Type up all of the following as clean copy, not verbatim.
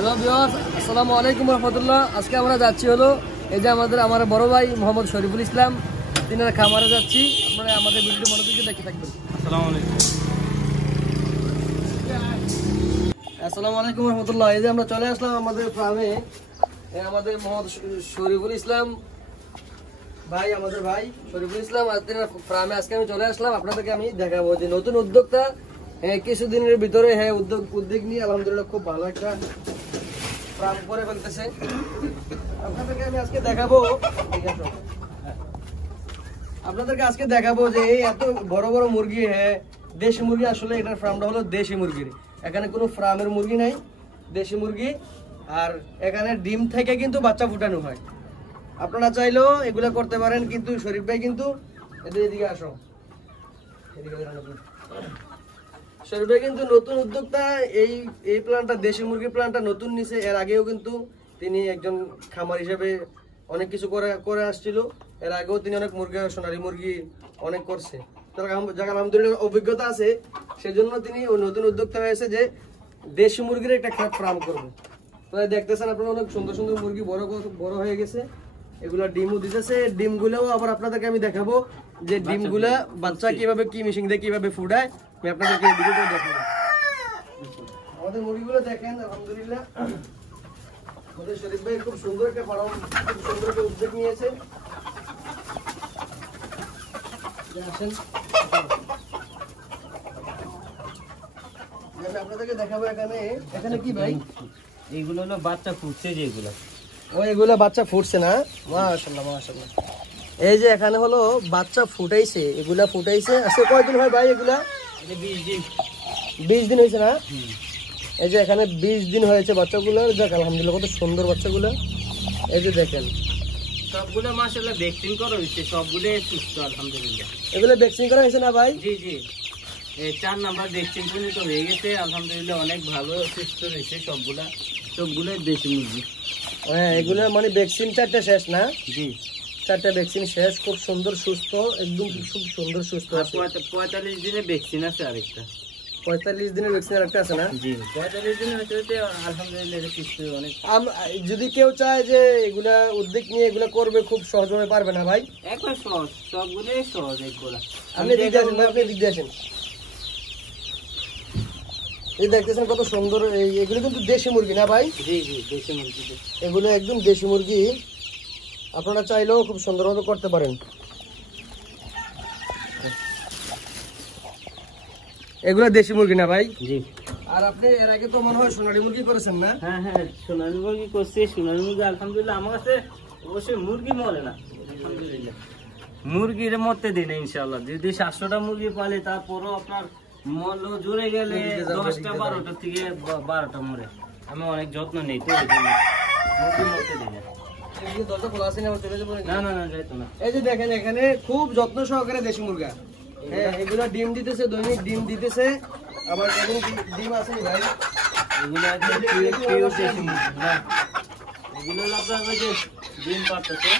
Hello viewers, আসসালামু আলাইকুম রহমতুল্লাহ। আজকে আমরা যাচ্ছি হলো এই যে আমার বড় ভাই মোহাম্মদ শরীফুল ইসলাম, তিনার খামারে যাচ্ছি। আপনারা আমাদের ভিডিওটি মনোযোগ দিয়ে দেখতে থাকবেন। আসসালামু আলাইকুম রহমতুল্লাহ। এই যে আমরা চলে আসলাম আমাদের ফার্মে। আমাদের মোহাম্মদ শরীফুল ইসলাম ভাই, আমাদের ভাই শরীফুল ইসলাম আর তিনার ফার্মে আজকে আমি চলে আসলাম। আপনাদেরকে আমি দেখাবো যে নতুন উদ্যোক্তা কিছুদিনের ভিতরে উদ্যোগ নিয়ে আলহামদুলিল্লাহ খুব ভালো একটা ফার্ম করে ফেলতেছে। আপনাদেরকে আমি আজকে দেখাবো যে এই এত বড় বড় মুরগি, দেশি মুরগি। আসলে এটার ফার্মটা হলো দেশি মুরগির। এখানে কোনো ফার্মের মুরগি নাই, দেশি মুরগি। আর এখানে ডিম থেকে কিন্তু বাচ্চা ফুটানো হয়। আপনারা চাইলেও এগুলা করতে পারেন, কিন্তু শরীফ ভাই কিন্তু এদিকে আসো, শরীফ ভাই কিন্তু নতুন উদ্যোক্তা। এই প্ল্যানটা, দেশি মুরগি প্ল্যানটা নতুন নিছে। এর আগেও কিন্তু তিনি একজন খামার হিসেবে অনেক কিছু করে আসছিল। এর আগেও তিনি অনেক মুরগি, সোনালী মুরগি অনেক করছে। যার আলহামদুলিল্লাহ অভিজ্ঞতা আছে, সেজন্য তিনি নতুন উদ্যোক্তা হয়েছে যে দেশি মুরগির একটা ফার্ম করবে। তো দেখতেছেন আপনারা অনেক সুন্দর সুন্দর মুরগি বড় হয়ে গেছে। এগুলা ডিমও দিতেছে। ডিমগুলোও আবার আপনাদেরকে আমি দেখাবো যে ডিমগুলা বাচ্চা কিভাবে, কি মেশিন দিয়ে কিভাবে ফুটায়, আমি আপনাদেরকে ভিডিওটা দেখাবো। আমাদের মুরগিগুলো দেখেন, আলহামদুলিল্লাহ আমাদের শরীফ ভাই খুব সুন্দর একটা ফার্ম, খুব সুন্দর একটা উদ্যোগ নিয়েছে। আসেন আপনাদেরকে দেখাবো। এখানে কি ভাই? এইগুলো হলো বাচ্চা ফুটছে, যেগুলো এগুলা বাচ্চা ফুটছে না? মাশাআল্লাহ মাশাআল্লাহ। এই যে এখানে হলো বাচ্চা ফুটাইছে, এগুলা ফুটাইছে। আজকে কয়দিন হয় ভাই এগুলা? 20 দিন হয়েছে না? এই যে এখানে 20 দিন হয়েছে বাচ্চাগুলো। দেখ আলহামদুলিল্লাহ কত সুন্দর বাচ্চাগুলো। এই যে দেখেন সবগুলো মাশাআল্লাহ ভ্যাকসিন করা হয়েছে, সবগুলো সুস্থ আলহামদুলিল্লাহ। এগুলো ভ্যাকসিন করা হয়েছে না ভাই? জি জি, 4 নাম্বার ভ্যাকসিন পর্যন্ত হয়ে গেছে আলহামদুলিল্লাহ। অনেক ভালো সুস্থ রয়েছে সবগুলোই দেশি মুরগি। এগুলো মানে ভ্যাকসিন 4টা শেষ না? জি, 4টা ভ্যাকসিন শেষ। খুব সুন্দর সুস্থ, একদম খুব সুন্দর সুস্থ আছে। 45 দিনের ভ্যাকসিন আছে আরেকটা। 45 দিনের ভ্যাকসিন আরেকটা আছে না? জি, 45 দিন হয়েছে আলহামদুলিল্লাহ সুস্থ অনেক। যদি কেউ চায় যে এগুলা উদ্যোগ নিয়ে এগুলা করবে, খুব সহজভাবে পারবে না ভাই? একবার সহজ, সবগুলোই সহজ। এগুলা আপনি দিক দিয়ে আসেন। এই দেখতেছেন কত সুন্দর। এগুলো কিন্তু দেশি মুরগি না ভাই? জি জি, দেশি মুরগি। এগুলো একদম দেশি মুরগি। আপনারা চাইলেও খুব সুন্দরভাবে করতে পারেন। এগুলো দেশি মুরগি না ভাই? জি। আর আপনি এর আগে তো মনে হয় সোনালী মুরগি করেছেন না? হ্যাঁ হ্যাঁ, সোনালী মুরগি করছি। সোনালী মুরগি আলহামদুলিল্লাহ আমার কাছে অবশ্যই মুরগি মরে না আলহামদুলিল্লাহ। মুরগির মরতে দিন ইনশাআল্লাহ। যদি 700টা মুরগি পালে, তারপরও আপনার মরল জুড়ে গেলে 10টা 12টা থেকে 12টা মরে। আমি অনেক যত্ন নেই তো, মুরগি মরতে দিই না। না না না, যাইতো না। এই যে দেখেন এখানে খুব যত্ন সহকারে দেশি মুরগা। হ্যাঁ, এগুলা ডিম দিতেছে, দৈনিক ডিম দিতেছে। আবার ডিম আছে ভাই, এগুলো একদম পিওর দেশি মুরগি। হ্যাঁ, এগুলো আপনার ওই যে ডিম পারতেছে।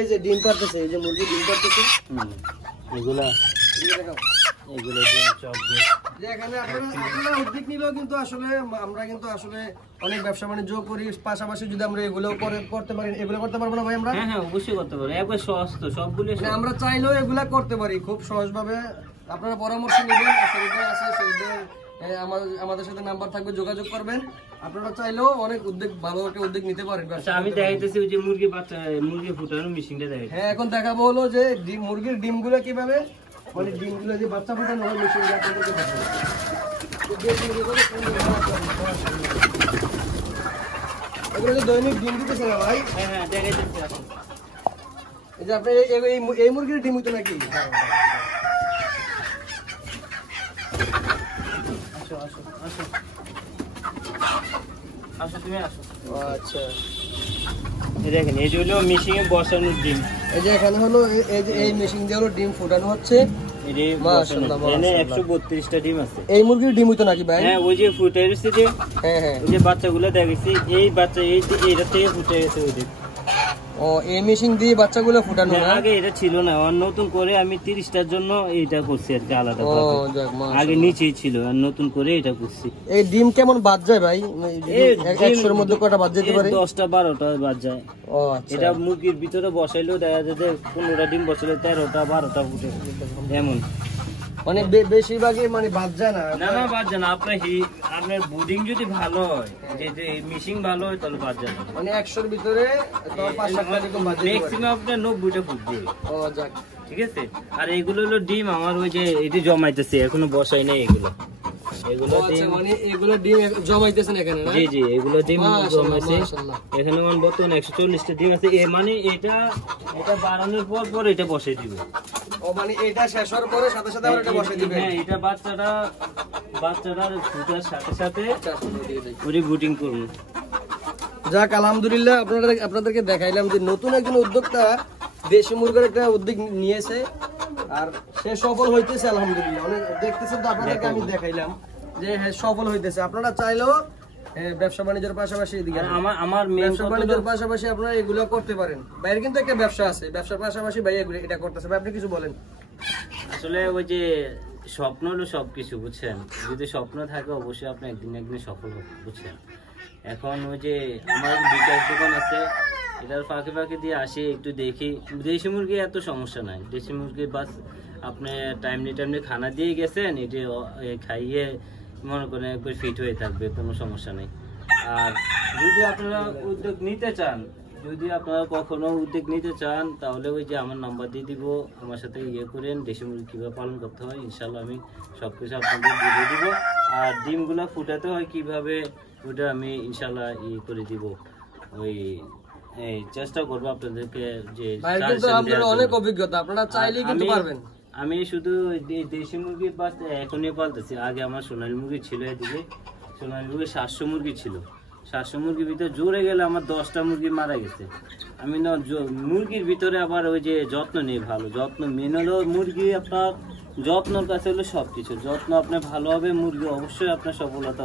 এই যে ডিম পারতেছে, এই যে মুরগি ডিম পারতেছে। এগুলো এখানে আপনারা উদ্যোগ নিলেও কিন্তু আসলে আমরা কিন্তু আসলে অনেক ব্যবসা বাণিজ্য করি, পাশাপাশি যদি আমরা এগুলো করতে পারি। এগুলো করতে পারবো না ভাই আমরা? হ্যাঁ হ্যাঁ, অবশ্যই করতে পারি। একবার সহজ তো সবগুলো। আমরা চাইলেও এগুলা করতে পারি খুব সহজভাবে। আপনারা পরামর্শ নেবেন, আমাদের সাথে নাম্বার থাকবে, যোগাযোগ করবেন। আপনারা চাইলেও অনেক ভালো একটা উদ্যোগ নিতে পারেন। আমি দেখাইতেছি ওই যে মুরগি ফুটানো মেশিনটা দেখাই। হ্যাঁ, এখন দেখাবো হলো যে মুরগির ডিমগুলো কিভাবে, মানে ডিমগুলো যে বাচ্চা ফুটানো হয় মেশিন দিয়ে আপনাদেরকে দেখাবো। এগুলো যে দৈনিক ডিম দিতেছে না ভাই? হ্যাঁ হ্যাঁ, দেখাইতেছি। এই যে আপনি এই মুরগির ডিম হইতো নাকি? আসো আসো আসো আসো, তুমি আসো। আচ্ছা, এই দেখেন, এই যে হলো মেশিনে বসানোর ডিম। এই যে এখানে হলো এই মেশিন দিয়ে হলো ডিম ফোটানো হচ্ছে। মাশাআল্লাহ, 132টা ডিম আছে। এই মুরগির ডিম হইতো নাকি ভাই? হ্যাঁ, ওই যে ফুটে গেছে যে। হ্যাঁ হ্যাঁ, ওই যে বাচ্চাগুলো দেখেছি, এই বাচ্চা এইটা থেকে ফুটে গেছে। ওই যে ও এই মেশিন দিয়ে বাচ্চাগুলো ফুটানো না? আগে এটা ছিল না, আর নতুন করে আমি 30টার জন্য এইটা করছি আর কি আলাদা। ও যাক, আগে নিচেই ছিল, আর নতুন করে এটা করছি। এই ডিম কেমন বাদ যায় ভাই? 100 এর মধ্যে কয়টা বাদ যেতে পারে? 10টা 12টা বাদ যায়। ও আচ্ছা। এটা মুরগির ভিতরে বসাইলেও দেখা যায় যে 15টা ডিম বসাইলে 13টা 12টা ফুটে এমন। মানে বেশিরভাগই মানে বাদ যায় না? না না বাদ যায় না। আপনার বুডিং যদি ভালো হয়, যে মিশিং ভালো হয়, তাহলে বাদ যায় না। মানে 100 এর ভিতরে তো 5-7টা এরকম বাদ যেতে পারে ম্যাক্সিমাম আপনার 90টা ফুটবে। ও যাক, ঠিক আছে। আর এগুলো হলো ডিম আমার ওই যে এটি জমাইতেছে, এখনো বসাই নাই এগুলো। এগুলো আচ্ছা, মানে এগুলো ডিম জমাইতেছেন এখানে না? জি জি, এগুলো ডিম জমাইছে। মাশাআল্লাহ। এখানে আমার বর্তমানে 140টা ডিম আছে। মানে এটা বাড়ানোর পর এটা বসে দিব। ও মানে এটা শেষ হওয়ার পরে সাথে সাথে আবার এটা বসাই দিবেন? হ্যাঁ, এটা বাচ্চাটার ফুটার সাথে সাথে ওই বুটিং করুন। যাক, আলহামদুলিল্লাহ আপনাদেরকে দেখাইলাম যে নতুন একজন উদ্যোক্তা দেশি মুরগির একটা উদ্যোগ নিয়েছে, আর সে সফল হইতেছে আলহামদুলিল্লাহ। অনেক দেখতেছেন তো, আপনাদেরকে আমি দেখাইলাম যে হ্যাঁ সফল হইতেছে। আপনারা চাইলেও ব্যবসা বাণিজ্যের পাশাপাশি এদিকে আমার ব্যবসা বাণিজ্যের পাশাপাশি আপনারা এগুলো করতে পারেন। বাইরে কিন্তু একটা ব্যবসা আছে, ব্যবসার পাশাপাশি ভাই এগুলো এটা করতেছে। ভাই আপনি কিছু বলেন। আসলে ওই যে স্বপ্ন হলো সবকিছু, বুঝছেন। যদি স্বপ্ন থাকে অবশ্যই আপনি একদিন সফল হবে, বুঝছেন। এখন ওই যে আমার বিকাশ দোকান আছে, এটার ফাঁকে ফাঁকে দিয়ে আসি, একটু দেখি। দেশি মুরগি এত সমস্যা নাই। দেশি মুরগি বাস আপনি টাইমলি খানা দিয়ে গেছেন, এটি খাইয়ে মনে করেন একবার ফিট হয়ে থাকবে, কোনো সমস্যা নেই। আর যদি আপনারা উদ্যোগ নিতে চান, কখনো উদ্যোগ নিতে চান, তাহলে ওই যে আমার নাম্বার দিয়ে দিব, আমার সাথে করেন। দেশি মুরগি কীভাবে পালন করতে হয় ইনশাল্লাহ আমি সবকিছু আপনাদের দিয়ে দিব। আর ডিমগুলো ফুটাতে হয় কিভাবে, ওটা আমি ইনশাল্লাহ করে দিব। ওই চেষ্টা করবো আপনাদেরকে যে অনেক অভিজ্ঞতা, আপনারা চাইলেই কিন্তু পারবেন। আমি শুধু দেশি মুরগি এখনই পালতেছি। আগে আমার সোনালী মুরগি ছিল, এদিকে সোনালী মুরগি 700 মুরগি ছিল। 700 মুরগির ভিতরে জোরে গেলে আমার 10টা মুরগি মারা গেছে। আমি না মুরগির ভিতরে আবার ওই যে যত্ন নেই, ভালো যত্ন। মেন হলো মুরগি, আপনার যত্নর কাছে হলো সবকিছু। যত্ন আপনার ভালো হবে, মুরগি অবশ্যই আপনার সফলতা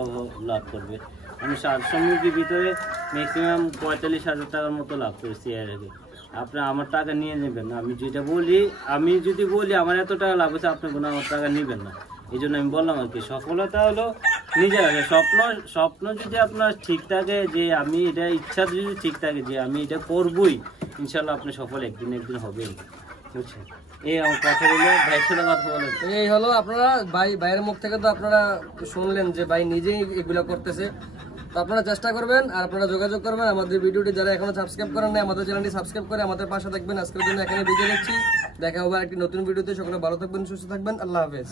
লাভ করবে। আমি 700 মুরগির ভিতরে ম্যাক্সিমাম 45,000 টাকার মতো লাভ করেছি এর আগে। আপনার আমার টাকা নিয়ে নেবেন না। আমি যদি বলি আমার এত টাকা লাভ হয়েছে, আপনি কোনো আমার টাকা নেবেন না। এই জন্য আমি বললাম আর কি, সফলতা হলো নিজের আগে। স্বপ্ন যদি আপনার ঠিক থাকে, যে আমি এটা ইচ্ছা যদি ঠিক থাকে যে আমি এটা করবই, ইনশাল্লাহ আপনি সফল একদিন হবেন, বুঝছেন। এই আমার কথা বলে ভাইয়ের সাথে কথা বলেন। এই হলো আপনারা ভাইয়ের মুখ থেকে তো আপনারা শুনলেন যে ভাই নিজেই এগুলো করতেছে। তো আপনারা চেষ্টা করবেন, আর আপনারা যোগাযোগ করবেন। আমাদের ভিডিওটি যারা এখনো সাবস্ক্রাইব করেন না, আমাদের চ্যানেলটি সাবস্ক্রাইব করে আমাদের পাশে থাকবেন। আজকের জন্য এখানে বিদায় নিচ্ছি। দেখা হবে একটি নতুন ভিডিওতে। সকলে ভালো থাকবেন, সুস্থ থাকবেন। আল্লাহ হাফেজ।